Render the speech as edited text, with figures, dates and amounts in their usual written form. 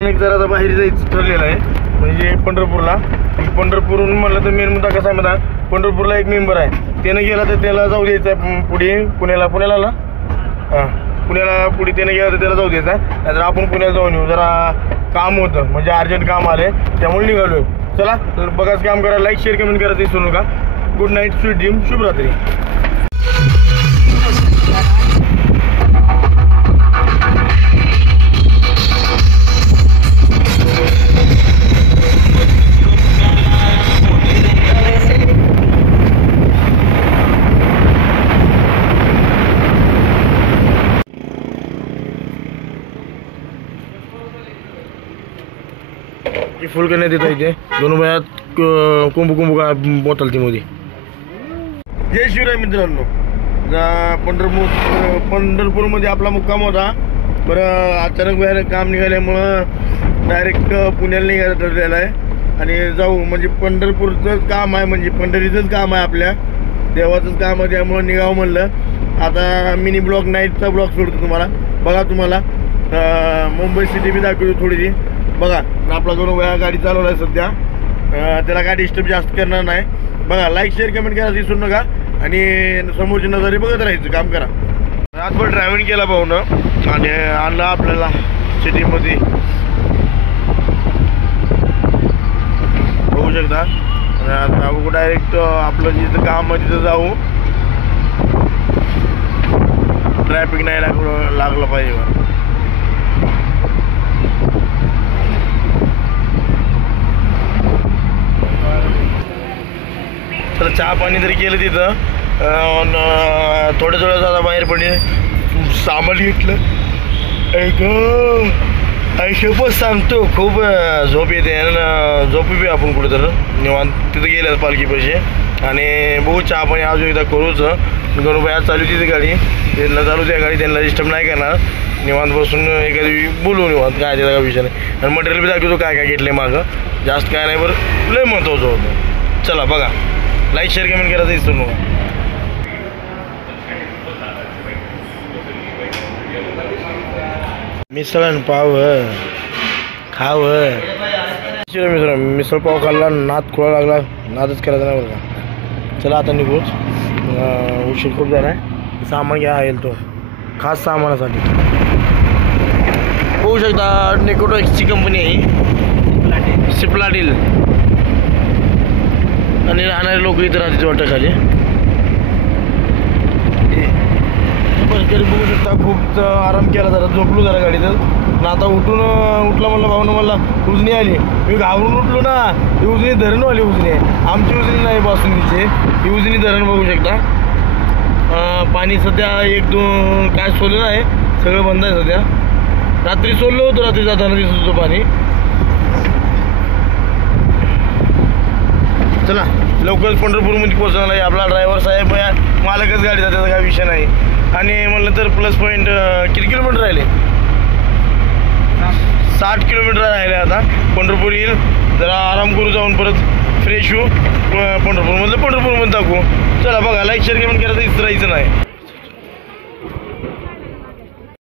एक जरा बाहेर जायचं ठरलेलं आहे म्हणजे पंढरपूरला. पंढरपूरहून म्हणलं तर मेन मुद्दा कसा आहे म्हणा, पंढरपूरला एक मेंबर आहे, त्यानं गेला तर त्याला जाऊ द्यायचं आहे पुढे पुण्याला पुढे त्यानं गेला तर त्याला जाऊ द्यायचं आहे. नाहीतर आपण पुण्याला जाऊन येऊ, जरा काम होतं म्हणजे अर्जंट काम आले त्यामुळे निघालो. चला तर बघाच काम करा, लाईक शेअर कमेंट करा, ते विसरू नका. गुड नाईट, स्वीट ड्रीम, शुभरात्री. फुल करण्यात येत इथे दोन वयात कुंभू का बोतल ती मध्ये. जय शिवराय मित्रांनो. पंढरपूरमध्ये आपला मुक्काम होता. बरं अचानक बाहेर काम निघाल्यामुळं डायरेक्ट पुण्याला निघायला ठरलेलं आहे आणि जाऊ म्हणजे पंढरपूरचंच काम आहे, म्हणजे पंढरीचंच काम आहे, आपल्या देवाचंच काम आहे, त्यामुळं निघावं म्हणलं. आता मिनी ब्लॉग नाईटचा ब्लॉग सोडतो तुम्हाला. बघा तुम्हाला मुंबई सिटी बी दाखवतो थोडीशी. बघा आपला दोन वेळा गाडी चालवला आहे सध्या, त्याला काय डिस्टर्ब जास्त करणार नाही. बघा लाईक शेअर कमेंट करा, विसरू नका आणि समोरची नजरे बघत राहायचं, काम करा. रातभर ड्रायव्हिंग केला भाऊनं आणि आणलं आपल्याला सिटीमध्ये. बघू शकता. आता बघू डायरेक्ट आपलं जिथं काम आहे तिथं जाऊ. ट्रॅफिक नाही लागलं पाहिजे. तर चहा पाणी तरी केलं तिथं. थोडं आता बाहेर पडले, सामान घेतलं. ऐकपच सांगतो, खूप झोप येते आणि झोपी बी आपण कुठं तर निवांत तिथं गेल्या पालखी पैसे. आणि बघू चहा पाणी आज एकदा करूच. गणूबाई आज चालू तिथे गाडी, त्यांना चालू द्या गाडी, त्यांना डिस्टर्ब नाही करणार. निवांत बसून एखादी बोलू निवांत, काय त्याचा काय विषय नाही. आणि मटेरियल बी दाखवतो काय काय घेतले मागं, जास्त काय नाही, बरं लय महत्त्वाचं होतं. चला बघा, लाईक शेअर कमेंट करायचं विसरू नका. मिसळ पाव खाव मिसळ मिसळ पाव खाल्ला, नाद खोळा लागला, नादच करायचा नाही बरं का. चला आता निघूच, उशीर खूप झाला आहे. सामान घ्या येईल तो खास सामानासाठी. होऊ शकता नेकोटेक्सची कंपनी आहे, सिप्लाडील. आणि राहणारे लोक इथं राहते वाटाखाली. तरी बघू शकता खूप आराम केला, जरा झोपलो जरा गाडीतच. आता उठला म्हणलं भाऊनं मला उजनी आली, मी घाबरून उठलो ना. ही उजनी धरण आली, उजनी आमची उजनी नाही बासुंदीची, ही उजनी धरण बघू शकता. पाणी सध्या एक दोन काय सोडलं नाही, सगळं बंद आहे सध्या. रात्री सोडलं होतं, रात्री जाताना दिसत होतं पाणी. चला लवकरच पंढरपूरमध्ये पोहोचणार आहे. आपला ड्रायव्हर साहेब मालकच गाडीचा, त्याचा काय विषय नाही. आणि म्हणलं तर प्लस पॉईंट किती किलोमीटर राहिले, 60 किलोमीटर राहिले. आता पंढरपूर येईल, जरा आराम करू, जाऊन परत फ्रेश होऊ, पंढरपूरमध्ये दाखवू. चला बघा लाईक शेअर कमेंट करायचं, राहायचं नाही.